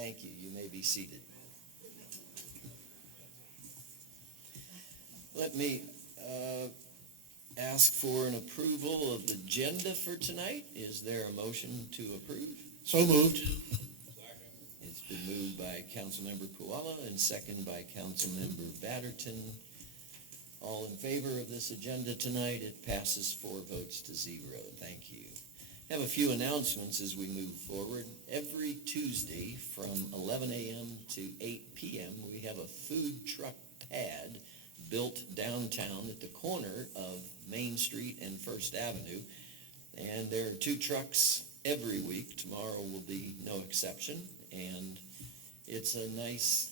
Thank you. You may be seated. Let me ask for an approval of the agenda for tonight. Is there a motion to approve? So moved. It's been moved by Councilmember Koala and second by Councilmember Batterton. All in favor of this agenda tonight, it passes 4 votes to 0. Thank you. I have a few announcements as we move forward. Every Tuesday from 11 a.m. to 8 p.m. we have a food truck pad built downtown at the corner of Main Street and First Avenue. And there are 2 trucks every week. Tomorrow will be no exception. And it's a nice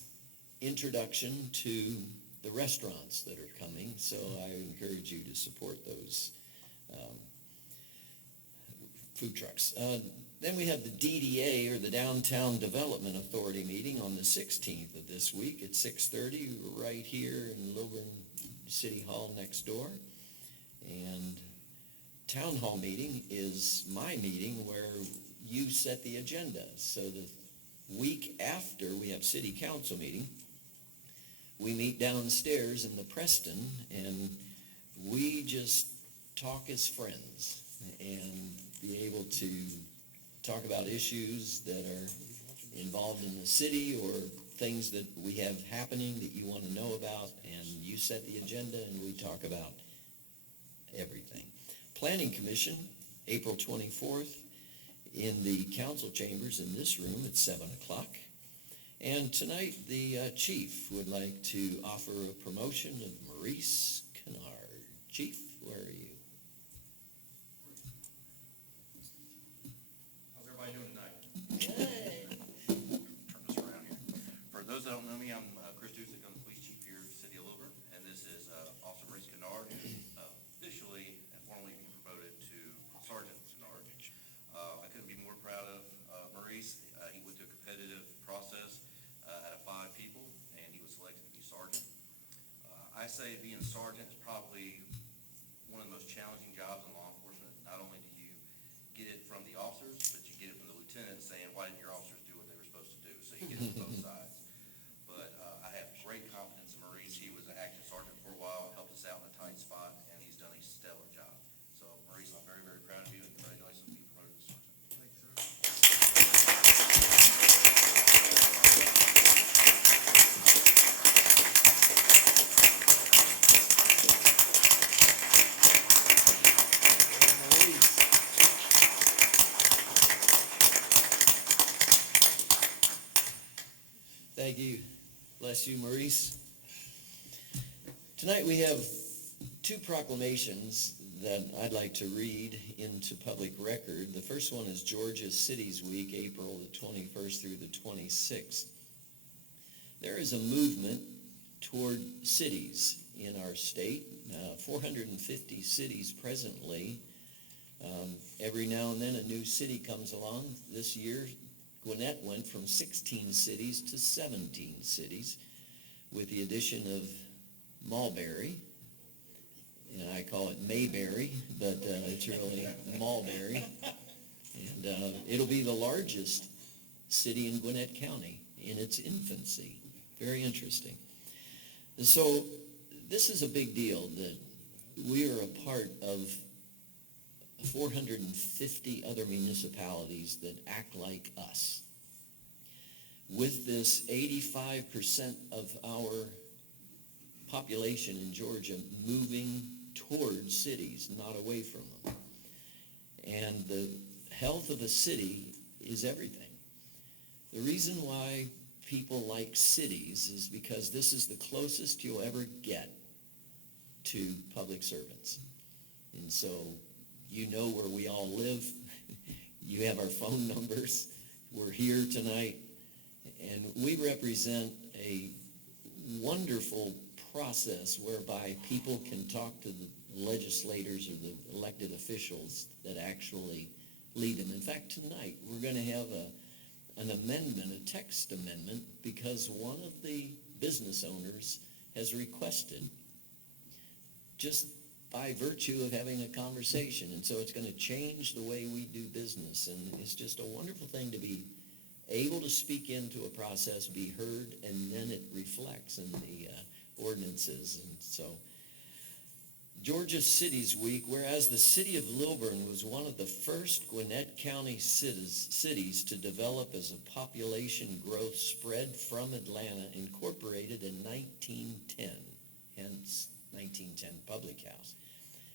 introduction to the restaurants that are coming. So I encourage you to support those food trucks. Then we have the DDA, or the Downtown Development Authority meeting on the 16th of this week at 6:30 right here in Lilburn City Hall next door. And town hall meeting is my meeting where you set the agenda. So the week after we have city council meeting, we meet downstairs in the Preston and we just talk as friends and be able to talk about issues that are involved in the city or things that we have happening that you want to know about, and you set the agenda and we talk about everything. Planning Commission, April 24th in the council chambers in this room at 7 o'clock. And tonight the chief would like to offer a promotion of Maurice Kennard. Chief, where are you? Turn this around here. For those that don't know me, I'm Chris Dusick. I'm the police chief here in the city of Lilburn, and this is Officer Maurice Kennard, officially and formally being promoted to Sergeant Kennard. I couldn't be more proud of Maurice. He went through a competitive process out of 5 people, and he was selected to be sergeant. I say being sergeant is probably one of the most challenging jobs in law enforcement. Not only do you get it from the officers, but you get it from the lieutenants saying, why didn't your officers do what they were supposed to do? So you get it from both sides. But I have great confidence in Maurice. He was an active sergeant for a while, helped us out in a tight spot, and he's done a stellar job. So Maurice, I'm very, very proud of you, and congratulations on being promoted to sergeant. Thank you, sir. Thank you. Bless you, Maurice. Tonight we have 2 proclamations that I'd like to read into public record. The first one is Georgia Cities Week, April the 21st through the 26th. There is a movement toward cities in our state, 450 cities presently. Every now and then a new city comes along. This year, Gwinnett went from 16 cities to 17 cities with the addition of Mulberry. And I call it Mayberry, but it's really Mulberry. And it'll be the largest city in Gwinnett County in its infancy. Very interesting. And so this is a big deal that we are a part of 450 other municipalities that act like us. With this 85% of our population in Georgia moving towards cities, not away from them. And the health of a city is everything. The reason why people like cities is because this is the closest you'll ever get to public servants. And so you know where we all live. You have our phone numbers. We're here tonight. And we represent a wonderful process whereby people can talk to the legislators or the elected officials that actually lead them. In fact, tonight we're going to have an amendment, a text amendment, because one of the business owners has requested, just by virtue of having a conversation. And so it's going to change the way we do business. And it's just a wonderful thing to be able to speak into a process, be heard, and then it reflects in the ordinances. And so, Georgia Cities Week, whereas the city of Lilburn was one of the first Gwinnett County cities to develop as a population growth spread from Atlanta, incorporated in 1910, hence 1910 Public House,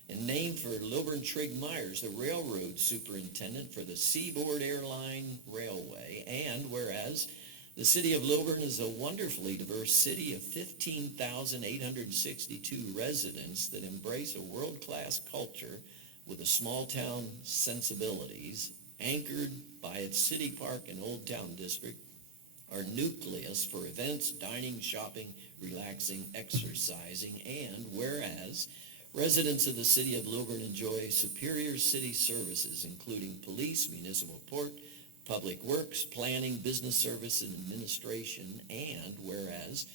and named for Lilburn Trigg Myers, the railroad superintendent for the Seaboard Airline Railway, and whereas the city of Lilburn is a wonderfully diverse city of 15,862 residents that embrace a world-class culture with a small-town sensibilities, anchored by its city park and Old Town District, our nucleus for events, dining, shopping, relaxing, exercising, and whereas residents of the city of Lilburn enjoy superior city services, including police, municipal court, public works, planning, business service, and administration, and whereas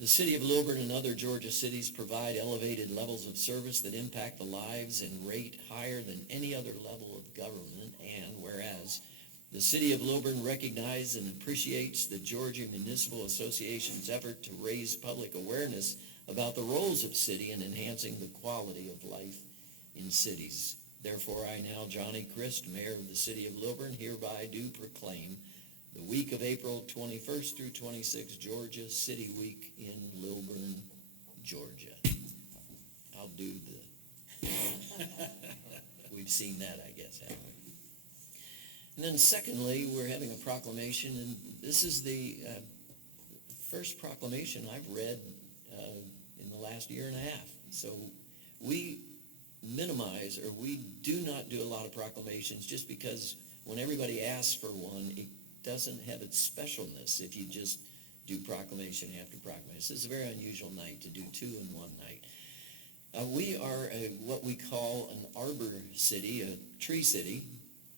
the city of Lilburn and other Georgia cities provide elevated levels of service that impact the lives and rate higher than any other level of government, and whereas the city of Lilburn recognizes and appreciates the Georgia Municipal Association's effort to raise public awareness about the roles of city in enhancing the quality of life in cities. Therefore, I now, Johnny Christ, Mayor of the City of Lilburn, hereby do proclaim the week of April 21st through 26th, Georgia City Week in Lilburn, Georgia. I'll do the... We've seen that, I guess, haven't we? And then secondly, we're having a proclamation, and this is the first proclamation I've read in the last year and a half. So we minimize, or we do not do a lot of proclamations just because when everybody asks for one, it doesn't have its specialness if you just do proclamation after proclamation. This is a very unusual night to do two in one night. We are what we call an arbor city, a tree city,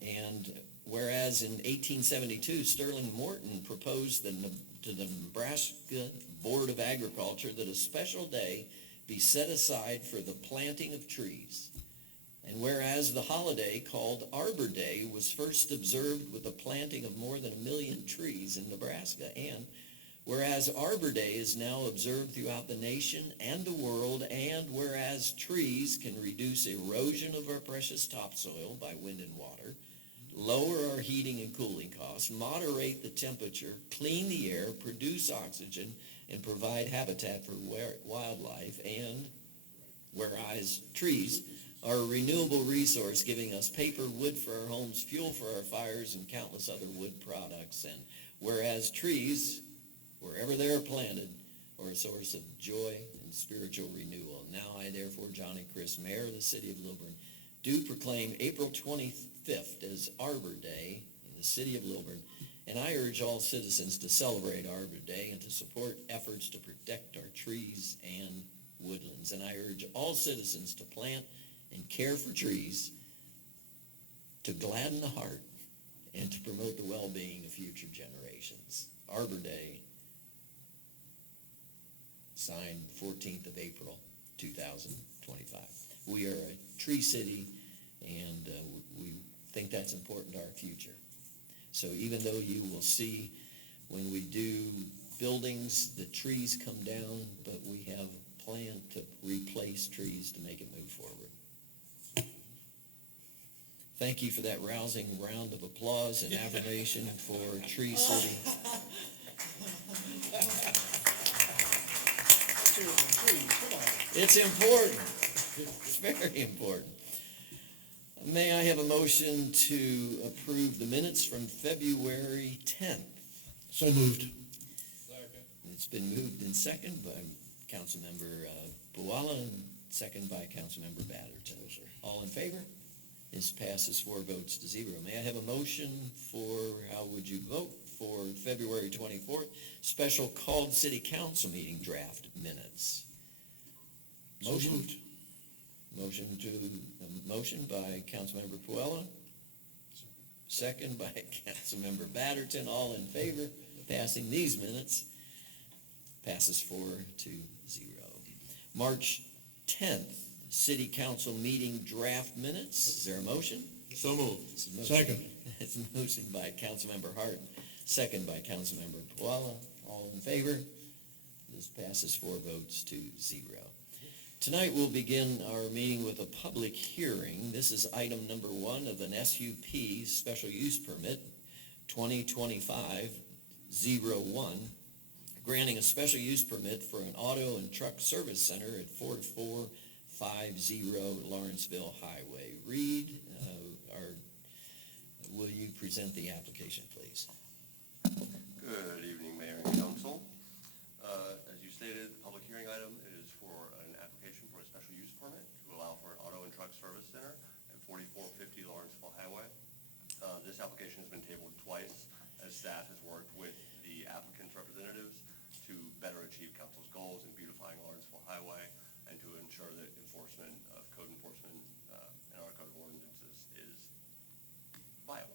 and whereas in 1872, Sterling Morton proposed to the Nebraska Board of Agriculture that a special day be set aside for the planting of trees. And whereas the holiday called Arbor Day was first observed with the planting of more than 1 million trees in Nebraska, and whereas Arbor Day is now observed throughout the nation and the world, and whereas trees can reduce erosion of our precious topsoil by wind and water, lower our heating and cooling costs, moderate the temperature, clean the air, produce oxygen, and provide habitat for wildlife, and whereas trees are a renewable resource giving us paper, wood for our homes, fuel for our fires, and countless other wood products, and whereas trees, wherever they are planted, are a source of joy and spiritual renewal. Now I therefore, Johnny Christ, Mayor of the City of Lilburn, do proclaim April 25th as Arbor Day in the City of Lilburn, and I urge all citizens to celebrate Arbor Day and to support efforts to protect our trees and woodlands. And I urge all citizens to plant and care for trees to gladden the heart and to promote the well-being of future generations. Arbor Day, signed 14th of April, 2025. We are a tree city, and we think that's important to our future. So even though you will see when we do buildings, the trees come down, but we have planned to replace trees to make it move forward. Thank you for that rousing round of applause and affirmation for Tree City. It's important. It's very important. May I have a motion to approve the minutes from February 10th? So moved. Second. It's been moved in second by Councilmember Puala and second by Councilmember Batterton. All in favor? This passes 4 votes to 0. May I have a motion for, how would you vote, for February 24th, special called city council meeting draft minutes? Motion. So moved. Motion by Councilmember Puella, second by Councilmember Batterton. All in favor, passing these minutes, passes 4 to 0. March 10th, city council meeting draft minutes. Is there a motion? So moved. It's a motion. Second. It's a motion by Councilmember Hart, second by Councilmember Puala. All in favor? This passes 4 votes to 0. Tonight we'll begin our meeting with a public hearing. This is item number 1 of an SUP special use permit 2025-01, granting a special use permit for an auto and truck service center at 4450 Lawrenceville Highway. Reed, will you present the application, please? Good evening, Mayor and Council. As you stated, the public hearing item is for an application for a special use permit to allow for an auto and truck service center at 4450 Lawrenceville Highway. This application has been tabled twice as staff has worked with the applicant's representatives to better achieve council's goals in beautifying Lawrenceville Highway and to ensure that code enforcement in our code of ordinances is viable.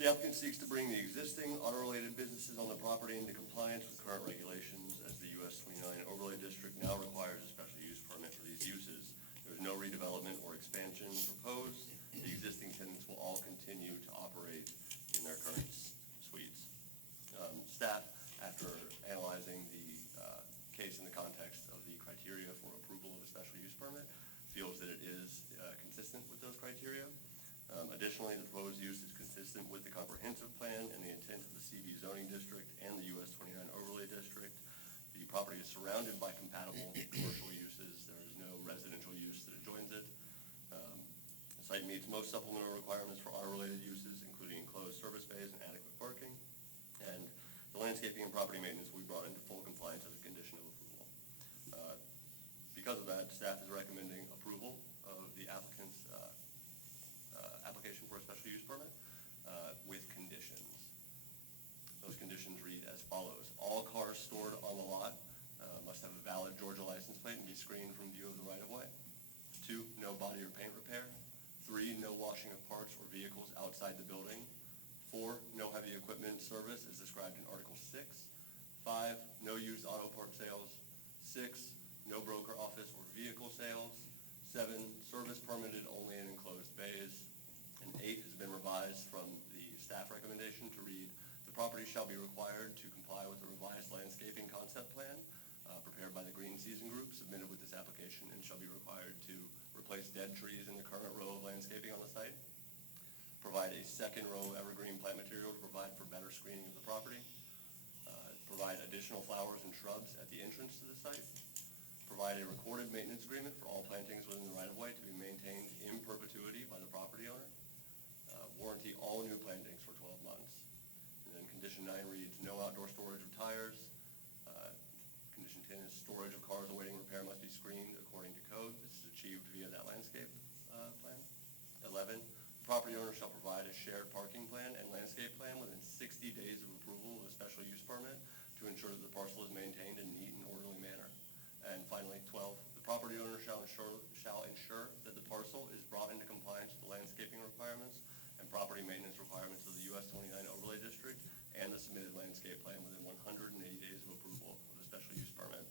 The applicant seeks to bring the existing auto-related businesses on the property into compliance with current regulations, as the US 29 overlay district now requires a special use permit for these uses. There is no redevelopment or expansion proposed. The existing tenants will all continue to operate in their current suites. Staff, after analyzing the case in the context of the criteria for approval of a special use permit, feels that it is consistent with those criteria. Additionally, the proposed use is consistent with the comprehensive plan and the intent of the CB zoning district and the US 29 overlay district. The property is surrounded by compatible commercial uses. There is no residential use that adjoins it. The site meets most supplemental requirements for auto-related uses, including enclosed service bays and adequate parking. And the landscaping and property maintenance will be brought into full compliance as a condition of approval. Because of that, staff is recommending approval of the applicant's application for a special use permit with conditions. Those conditions read as follows. All cars stored on the lot must have a valid Georgia license plate and be screened from view of the right-of-way. 2, no body or paint repair. 3, no washing of parts or vehicles outside the building. 4, no heavy equipment service as described in Article 6. 5, no used auto part sales. 6, no broker office or vehicle sales. 7, service permitted only in enclosed bays. And 8 has been revised from the staff recommendation to read, the property shall be required to comply with the revised landscaping concept plan prepared by the Green Season Group submitted with this application, and shall be required to replace dead trees in the current row of landscaping on the site, provide a second row of evergreen plant material to provide for better screening of the property, provide additional flowers and shrubs at the entrance to the site, provide a recorded maintenance agreement for all plantings within the right-of-way to be maintained in perpetuity by the property owner, warranty all new plantings for 12 months. And then condition 9 reads, no outdoor storage of tires. Condition 10 is storage of cars awaiting repair must be screened according to code. This is achieved via that landscape plan. 11, the property owner shall provide a shared parking plan and landscape plan within 60 days of approval of a special use permit to ensure that the parcel is maintained in a neat and orderly manner. And finally, 12, the property owner shall ensure that the parcel is brought into compliance with the landscaping requirements and property maintenance requirements of the US 29 overlay district and the submitted landscape plan within 180 days of approval of the special use permit.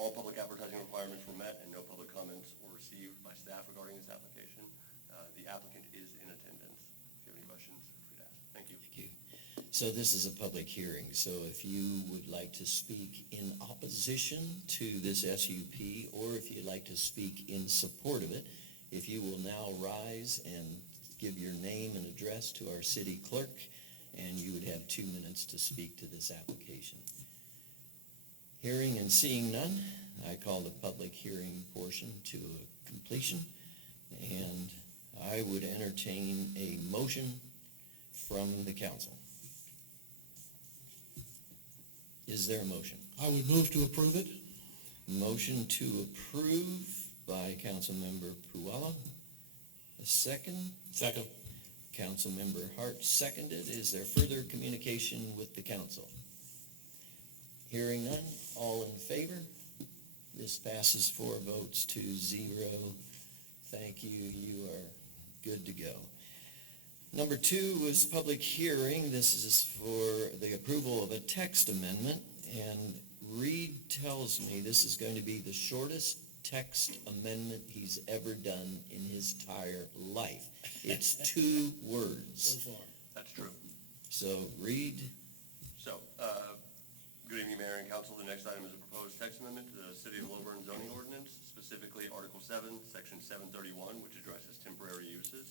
All public advertising requirements were met and no public comments were received by staff regarding this application. The applicant is in attendance. If you have any questions, feel free to ask. Thank you. Thank you. So this is a public hearing, so if you would like to speak in opposition to this SUP, or if you'd like to speak in support of it, if you will now rise and give your name and address to our city clerk, and you would have 2 minutes to speak to this application. Hearing and seeing none, I call the public hearing portion to a completion, and I would entertain a motion from the council. Is there a motion? I would move to approve it. Motion to approve by Councilmember Puala. A second? Second. Councilmember Hart seconded. Is there further communication with the council? Hearing none, all in favor? This passes 4 votes to 0. Thank you. You are good to go. Number 2 was public hearing. This is for the approval of a text amendment, and Reed tells me this is going to be the shortest text amendment he's ever done in his entire life. It's 2 words. So far. That's true. So read, So, good evening, Mayor and Council. The next item is a proposed text amendment to the City of Lilburn zoning ordinance, specifically Article 7, Section 731, which addresses temporary uses.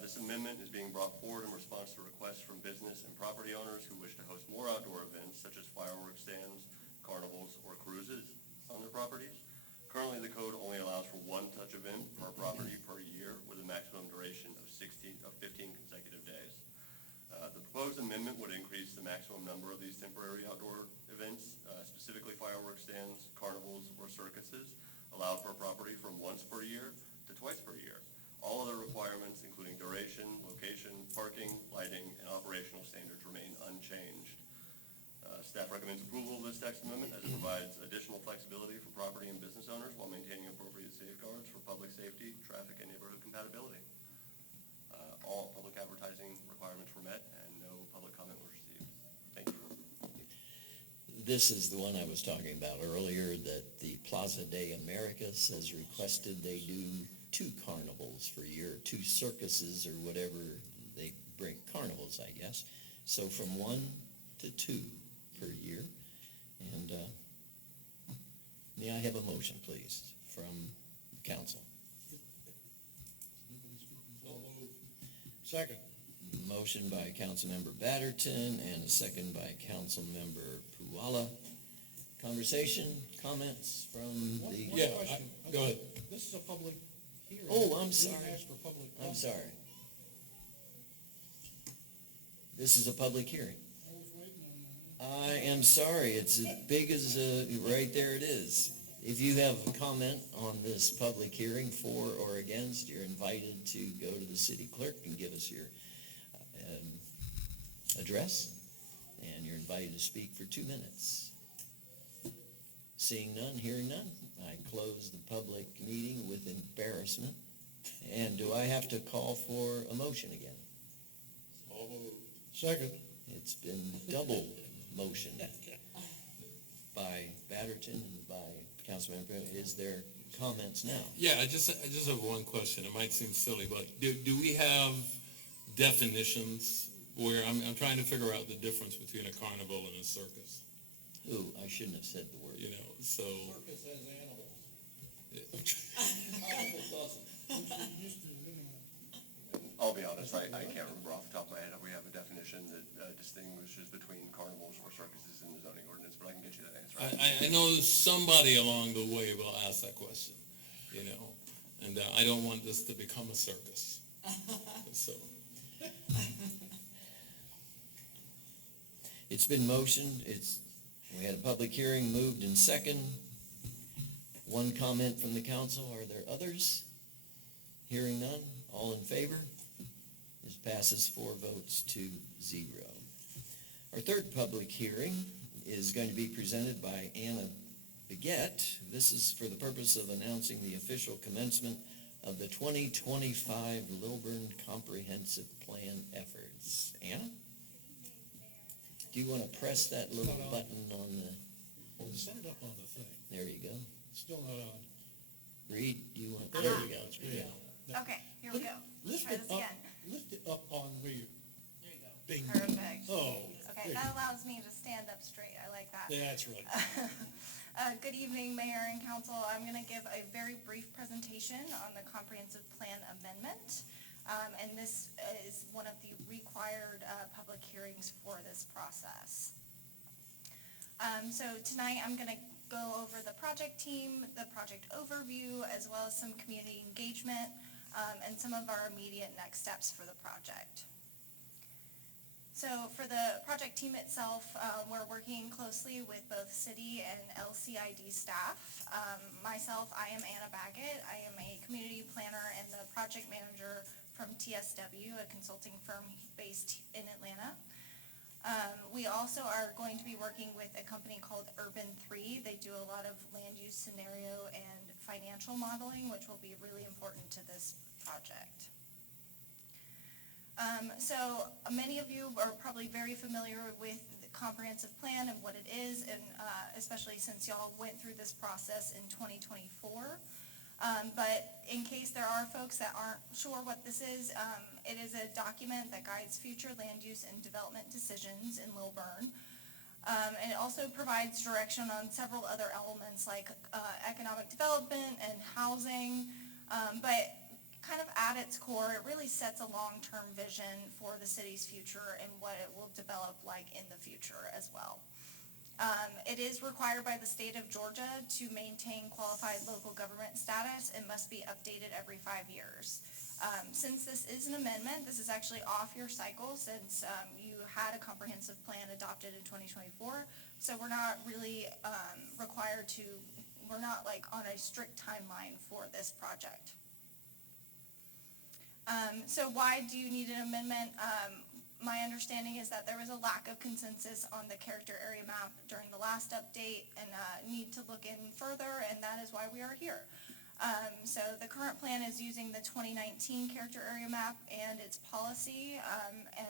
This amendment is being brought forward in response to requests from business and property owners who wish to host more outdoor events such as fireworks stands, carnivals, or cruises on their properties. Currently, the code only allows for 1 such event per property per year with a maximum duration of 15 consecutive days. The proposed amendment would increase the maximum number of these temporary outdoor events, specifically fireworks stands, carnivals, or circuses, allowed per property from once per year to twice per year. All other requirements, including duration, location, parking, lighting, and operational standards, remain unchanged. Staff recommends approval of this text amendment as it provides additional flexibility for property and business owners while maintaining appropriate safeguards for public safety, traffic, and neighborhood compatibility. All public advertising requirements were met and no public comment was received. Thank you. this is the one I was talking about earlier, that the Plaza de Americas has requested they do 2 carnivals per year, 2 circuses or whatever they bring, carnivals, I guess. So from 1 to 2 per year. And may I have a motion, please, from the council? Second. Motion by Councilmember Batterton and a second by Councilmember Puala. Conversation, comments from the... One Yeah, question. go ahead. This is a public hearing. Oh, I'm We sorry. didn't ask for public I'm comment. sorry. This is a public hearing. I was waiting on that. I am sorry, it's as big as, right there it is. If you have a comment on this public hearing, for or against, you're invited to go to the city clerk and give us your address, and you're invited to speak for 2 minutes. Seeing none, hearing none, I close the public meeting with embarrassment. And do I have to call for a motion again? Second. It's been double motion by Batterton and by Councilmember. Is there comments now? Yeah, I just have one question. It might seem silly, but do we have definitions where, I'm trying to figure out the difference between a carnival and a circus, Ooh, I shouldn't have said the word. you know, so. Circus has animals. Carnival doesn't. Which we used to, anyway. I'll be honest, I can't remember off the top of my head if we have a definition that distinguishes between carnivals or circuses in the zoning ordinance, but I can get you that answer. I know somebody along the way will ask that question, you know, and I don't want this to become a circus, so. It's been motioned, we had a public hearing, moved in second. One comment from the council, are there others? Hearing none, all in favor? This passes 4 votes to 0. Our third public hearing is going to be presented by Anna Baguette. This is for the purpose of announcing the official commencement of the 2025 Lilburn Comprehensive Plan efforts. Anna? Do you want to press that little button on the, Set it up on the thing. there you go. It's still not on. Reed, do you want, Uh-huh. there you go. Yeah. Okay, here we go. Let's Lift try it this up, again. lift it up on where you, There you go. bing. Perfect. Oh. Okay, that allows me to stand up straight. I like that. That's right. Good evening, Mayor and Council. I'm going to give a very brief presentation on the Comprehensive Plan Amendment. And this is one of the required public hearings for this process. So tonight I'm going to go over the project team, the project overview, as well as some community engagement, and some of our immediate next steps for the project. So for the project team itself, we're working closely with both city and LCID staff. Myself, I am Anna Baguette. I am a community planner and the project manager from TSW, a consulting firm based in Atlanta. We also are going to be working with a company called Urban 3. They do a lot of land use scenario and financial modeling, which will be really important to this project. So many of you are probably very familiar with comprehensive plan and what it is, and especially since y'all went through this process in 2024. But in case there are folks that aren't sure what this is, it is a document that guides future land use and development decisions in Lilburn. And it also provides direction on several other elements like economic development and housing. But kind of at its core, it really sets a long-term vision for the city's future and what it will develop like in the future as well. It is required by the state of Georgia to maintain qualified local government status and must be updated every 5 years. Since this is an amendment, this is actually off your cycle since you had a comprehensive plan adopted in 2024. So we're not really required to, we're not like on a strict timeline for this project. So why do you need an amendment? My understanding is that there was a lack of consensus on the character area map during the last update and need to look in further, and that is why we are here. So the current plan is using the 2019 character area map and its policy, and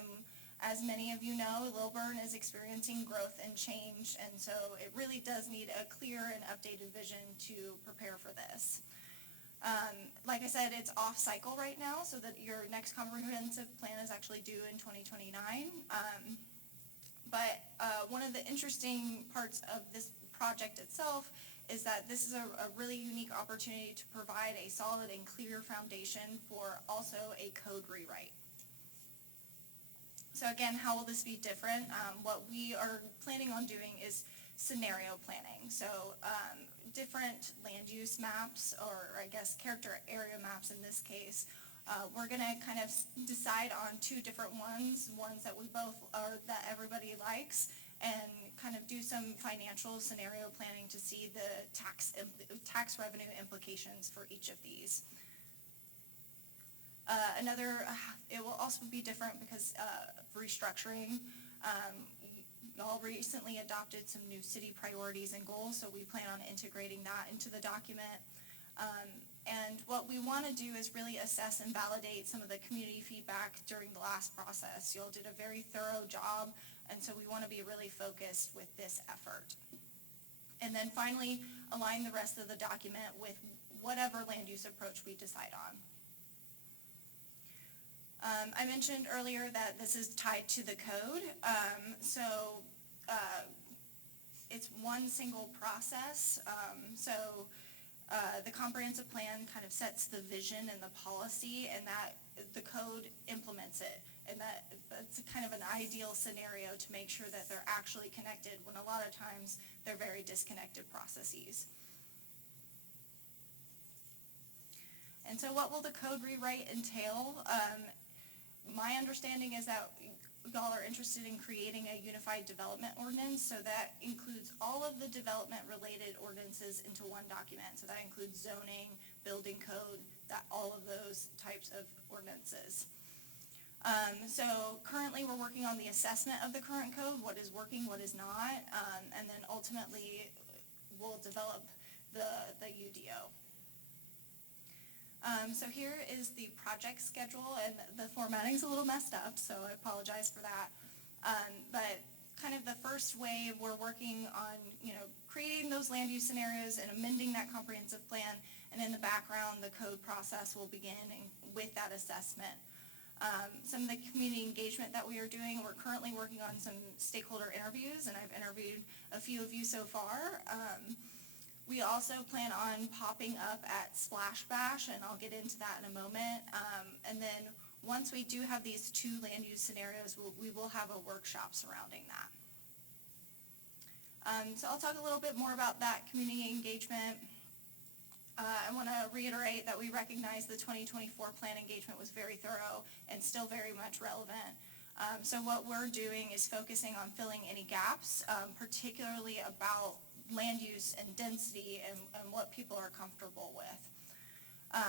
as many of you know, Lilburn is experiencing growth and change, and so it really does need a clear and updated vision to prepare for this. Like I said, it's off cycle right now, so that your next comprehensive plan is actually due in 2029. But one of the interesting parts of this project itself is that this is a really unique opportunity to provide a solid and clear foundation for also a code rewrite. So again, how will this be different? What we are planning on doing is scenario planning. So different land use maps, or I guess character area maps in this case, we're going to kind of decide on 2 different ones that we both, or that everybody likes, and kind of do some financial scenario planning to see the tax revenue implications for each of these. It will also be different because restructuring. Y'all recently adopted some new city priorities and goals, so we plan on integrating that into the document. And what we want to do is really assess and validate some of the community feedback during the last process. Y'all did a very thorough job, and so we want to be really focused with this effort. And then finally, align the rest of the document with whatever land use approach we decide on. I mentioned earlier that this is tied to the code, so it's one single process. The comprehensive plan kind of sets the vision and the policy, and that the code implements it, and that's kind of an ideal scenario to make sure that they're actually connected, when a lot of times they're very disconnected processes. And so what will the code rewrite entail? My understanding is that y'all are interested in creating a unified development ordinance, so that includes all of the development-related ordinances into one document. So that includes zoning, building code, all of those types of ordinances. So currently we're working on the assessment of the current code, what is working, what is not, and then ultimately we'll develop the UDO. So here is the project schedule, and the formatting's a little messed up, so I apologize for that. But kind of the first wave, we're working on, creating those land use scenarios and amending that comprehensive plan, and in the background, the code process will begin with that assessment. Some of the community engagement that we are doing, we're currently working on some stakeholder interviews, and I've interviewed a few of you so far. We also plan on popping up at Splash Bash, and I'll get into that in a moment. And then once we do have these 2 land use scenarios, we will have a workshop surrounding that. So I'll talk a little bit more about that community engagement. I want to reiterate that we recognize the 2024 plan engagement was very thorough and still very much relevant. So what we're doing is focusing on filling any gaps, particularly about land use and density and what people are comfortable with.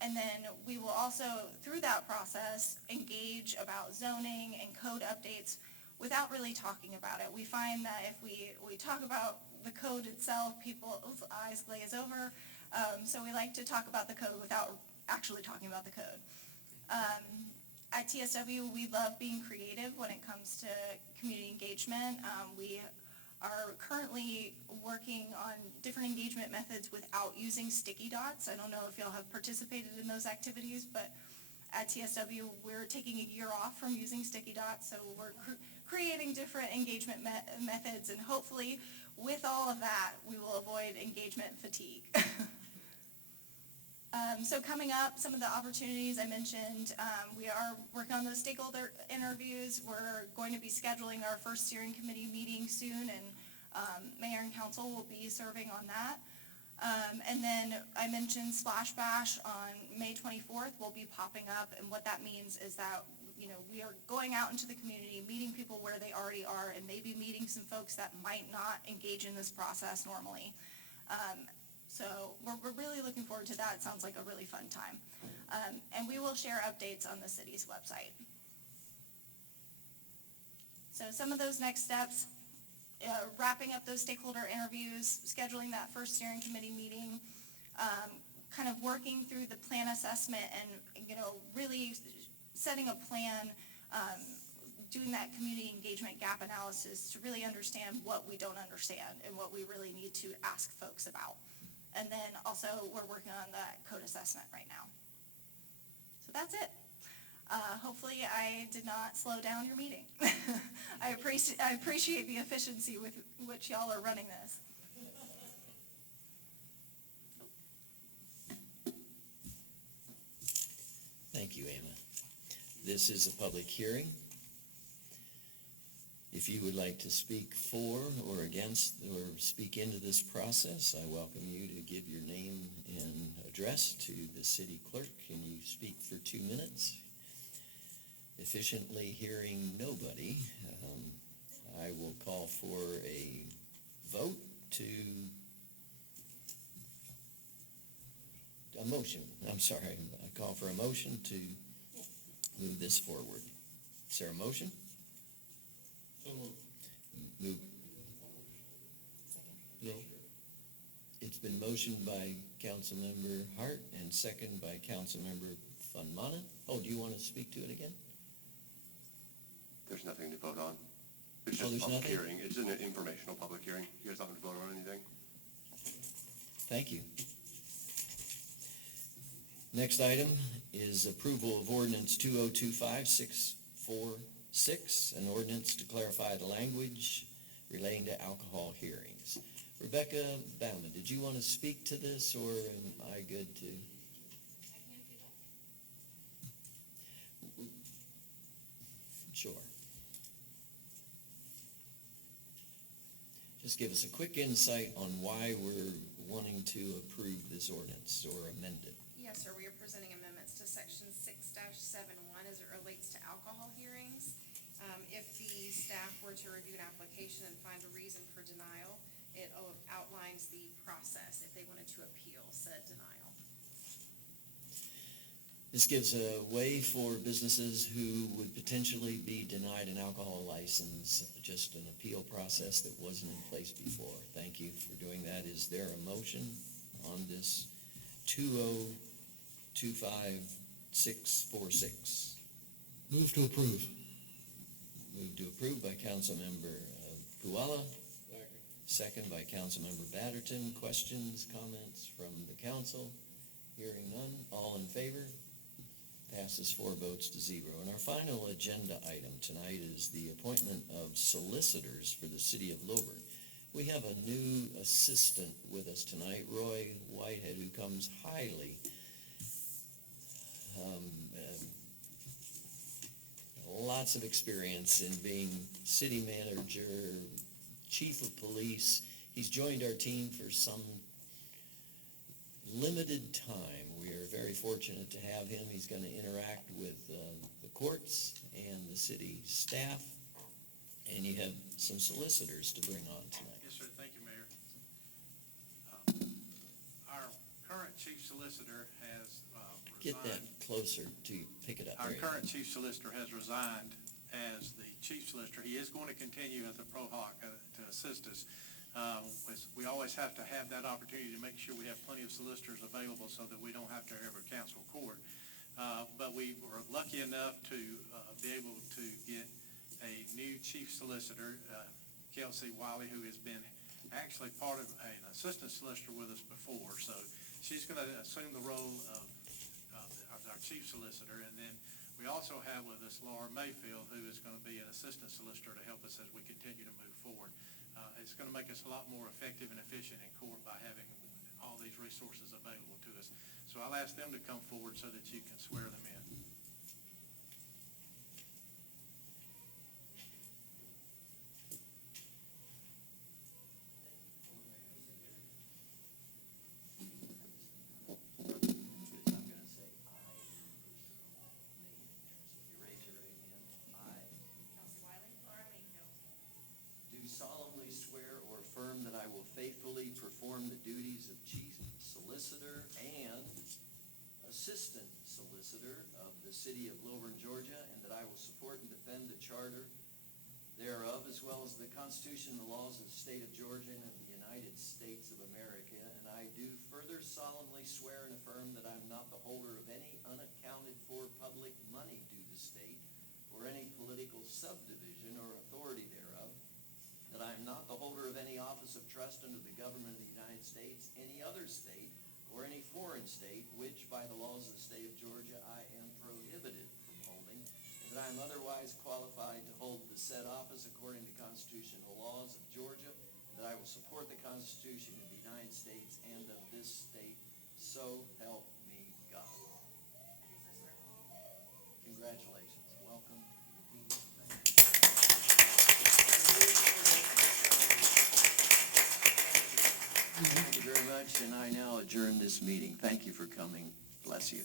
And then we will also, through that process, engage about zoning and code updates without really talking about it. We find that if we talk about the code itself, people's eyes glaze over. So we like to talk about the code without actually talking about the code. I at TSW, we love being creative when it comes to community engagement. We are currently working on different engagement methods without using sticky dots. I don't know if y'all have participated in those activities, but at TSW, we're taking a year off from using sticky dots, so we're creating different engagement methods, and hopefully with all of that, we will avoid engagement fatigue. So coming up, some of the opportunities I mentioned, we are working on those stakeholder interviews. We're going to be scheduling our first steering committee meeting soon, and mayor and council will be serving on that. And then I mentioned Splash Bash on May 24th will be popping up, and what that means is that, you know, we are going out into the community, meeting people where they already are, and maybe meeting some folks that might not engage in this process normally. So we're really looking forward to that. It sounds like a really fun time. And we will share updates on the city's website. So some of those next steps, wrapping up those stakeholder interviews, scheduling that first steering committee meeting, kind of working through the plan assessment and, you know, really setting a plan, doing that community engagement gap analysis to really understand what we don't understand and what we really need to ask folks about. And then also we're working on that code assessment right now. So that's it. Hopefully I did not slow down your meeting. I appreciate the efficiency with which y'all are running this. Thank you, Emma. This is a public hearing. If you would like to speak for or against or speak into this process, I welcome you to give your name and address to the city clerk. Can you speak for 2 minutes? Efficiently hearing nobody, I will call for a vote to, a motion, I'm sorry, I call for a motion to move this forward. Is there a motion? Move. No. It's been motioned by Councilmember Hart and second by Councilmember Funmana. Oh, do you want to speak to it again? There's nothing to vote on. It's Oh, just a there's public nothing? hearing. It's an informational public hearing. You guys not going to vote on anything? Thank you. Next item is approval of ordinance 2025-646, an ordinance to clarify the language relating to alcohol hearings. Rebecca Bauman, did you want to speak to this, or am I good to? Sure. Just give us a quick insight on why we're wanting to approve this ordinance or amend it. Yes, sir, we are presenting amendments to section 6-71 as it relates to alcohol hearings. If the staff were to review an application and find a reason for denial, it outlines the process if they wanted to appeal said denial. This gives a way for businesses who would potentially be denied an alcohol license, just an appeal process that wasn't in place before. Thank you for doing that. Is there a motion on this 2025-646? Move to approve. Move to approve by Councilmember Puala. Second by Councilmember Batterton. Questions, comments from the council? Hearing none. All in favor? Passes 4 votes to 0. And our final agenda item tonight is the appointment of solicitors for the city of Lilburn. We have a new assistant with us tonight, Roy Whitehead, who comes highly lots of experience in being city manager, chief of police. He's joined our team for some limited time. We are very fortunate to have him. He's going to interact with the courts and the city staff, and you have some solicitors to bring on tonight. Yes, sir. Thank you, Mayor. Our current chief solicitor has Get that resigned. closer to pick it up. Our There you go. current chief solicitor has resigned as the chief solicitor. He is going to continue as a pro hoc to assist us. We always have to have that opportunity to make sure we have plenty of solicitors available so that we don't have to ever cancel court. But we were lucky enough to be able to get a new chief solicitor, Kelsey Wiley, who has been actually part of an assistant solicitor with us before. So she's going to assume the role of our chief solicitor. And then we also have with us Laura Mayfield, who is going to be an assistant solicitor to help us as we continue to move forward. It's going to make us a lot more effective and efficient in court by having all these resources available to us. So I'll ask them to come forward so that you can swear them in. I'm going to say I, and you put your name in there. So if you raise your right hand, I Kelsey Wiley. Laura Mayfield. do solemnly swear or affirm that I will faithfully perform the duties of chief solicitor and assistant solicitor of the city of Lilburn, Georgia, and that I will support and defend the charter thereof, as well as the Constitution and the laws of the state of Georgia and of the United States of America. And I do further solemnly swear and affirm that I am not the holder of any unaccounted for public money due the state or any political subdivision or authority thereof, that I am not the holder of any office of trust under the government of the United States, any other state, or any foreign state, which by the laws of the state of Georgia I am prohibited from holding, and that I am otherwise qualified to hold the said office according to constitutional laws of Georgia, and that I will support the Constitution of the United States and of this state, so help me God. Congratulations. Welcome. Thank you very much, and I now adjourn this meeting. Thank you for coming. Bless you.